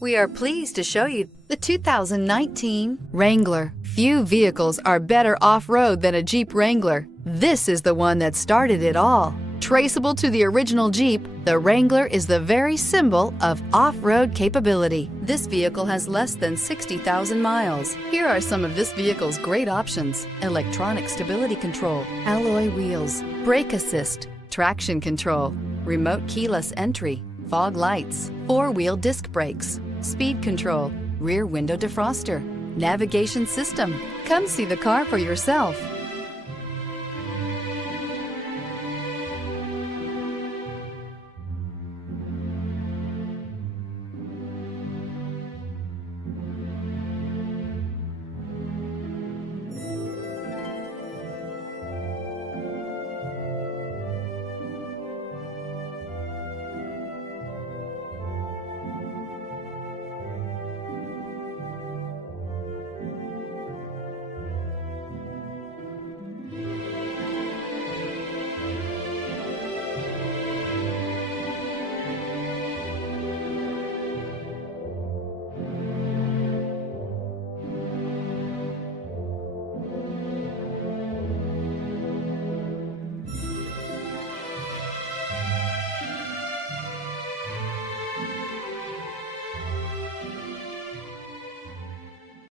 We are pleased to show you the 2019 Wrangler. Few vehicles are better off-road than a Jeep Wrangler. This is the one that started it all. Traceable to the original Jeep, the Wrangler is the very symbol of off-road capability. This vehicle has less than 60,000 miles. Here are some of this vehicle's great options: electronic stability control, alloy wheels, brake assist, traction control, remote keyless entry, fog lights, four-wheel disc brakes, speed control, rear window defroster, navigation system. Come see the car for yourself.